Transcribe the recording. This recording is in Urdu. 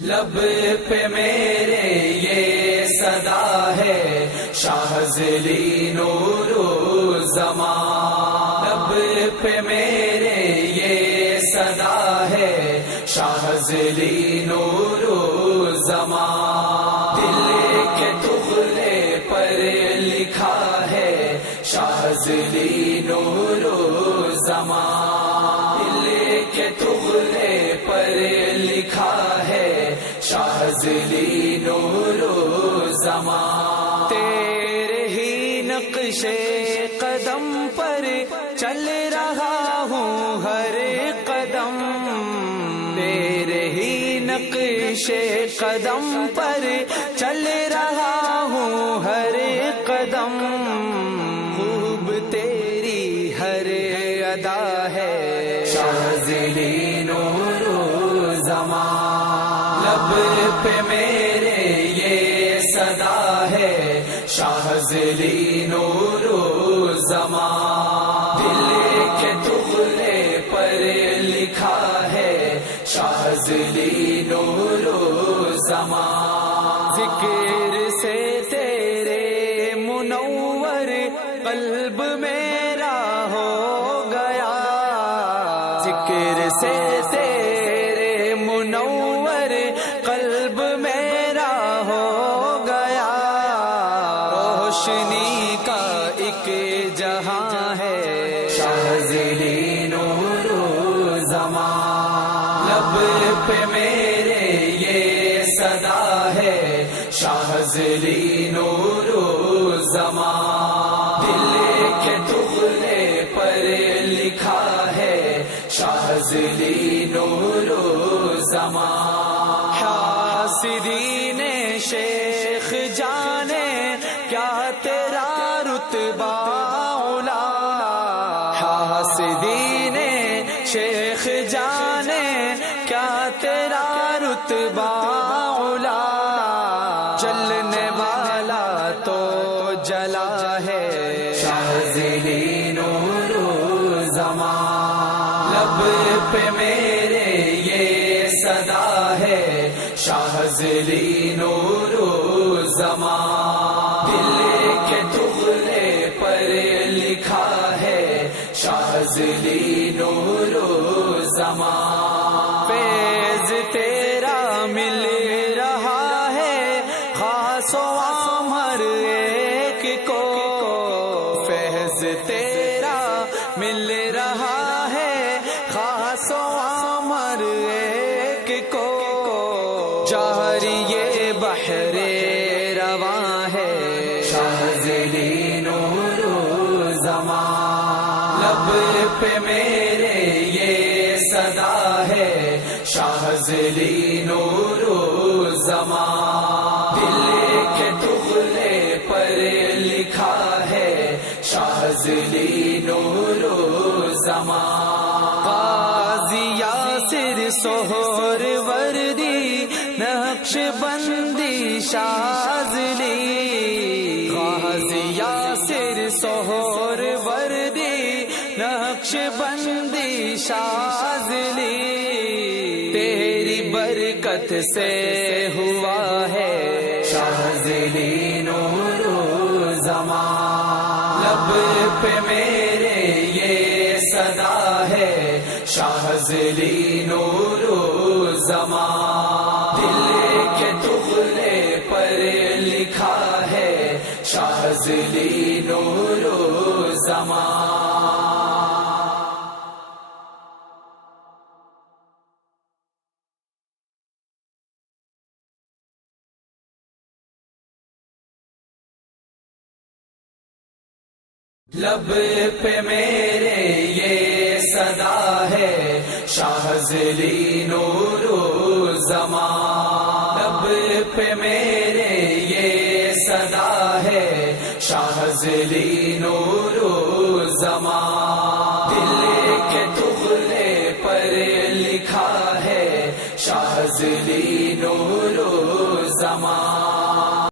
لب پہ میرے یہ صدا ہے شاہزلی نور الزمان، لب پہ میرے یہ صدا ہے شاہزلی نور الزمان، دل کے ٹکڑے پر لکھا ہے شاہزلی نور الزمان، دل کے ٹکڑے پر لکھا ہے شاہزلی نور الزمان، تیرے ہی نقشے قدم پر چل رہا ہوں ہر قدم، تیرے ہی نقشے قدم پر چل رہا ہوں ہر قدم، خوب تیری ہر ادا ہے شاہزلی نور الزمان، لب پہ میرے یہ صدا ہے شاہزلی نور الزمان، دل کے ٹکڑے پر لکھا ہے شاہزلی نور الزمان، ذکر سے تیرے منور قلب میرا ہو گیا، ذکر سے تیرے منور قلب میرا ہو گیا، روشنی کا ایک جہاں ہے شاہزلی نور الزمان، لب پہ میرے یہ صدا ہے شاہزلی نور الزمان، دل کے ٹکڑے پر لکھا ہے شاہزلی نور الزمان، حاسدین شیخ جانے کیا تیرا رتبہ اولا، حاسدین شیخ جانے کیا تیرا رتبہ اولا، جلنے والا تو جلا ہے شاہزلی نور الزمان، لب پہ میرے یہ صدا ہے شاہزلی نور الزمان، دل کے ٹکڑے پر لکھا ہے شاہزلی نور الزمان، فیض تیرا مل رہا ہے خاص و عام ہر ایک کو، فیض تیرا مل رہا ہے خاص و عام ہر ایک کو، جاری یہ بحر رواں ہے شاہزلی نور الزمان، لب پہ میرے یہ صدا ہے شاہزلی نور الزمان، دل کے ٹکڑے پر لکھا ہے شاہزلی نور الزمان، قاضی یاسر سہر وردی نقش بندی شاذلی، قاضی یاسر سہر وردی نقش بندی شاذلی، تیری برکت سے ہوا ہے شاہزلی نور الزمان، لب پہ میرے یہ صدا ہے شاہزلی نور الزمان، دل کے ٹکڑے پر لکھا ہے شاہزلی نور الزمان، لب پہ میرے یہ صدا ہے شاہزلی نور الزمان، لب پہ میرے یہ صدا ہے شاہزلی نور الزمان، دل کے ٹکڑے پر لکھا ہے شاہزلی نور الزمان۔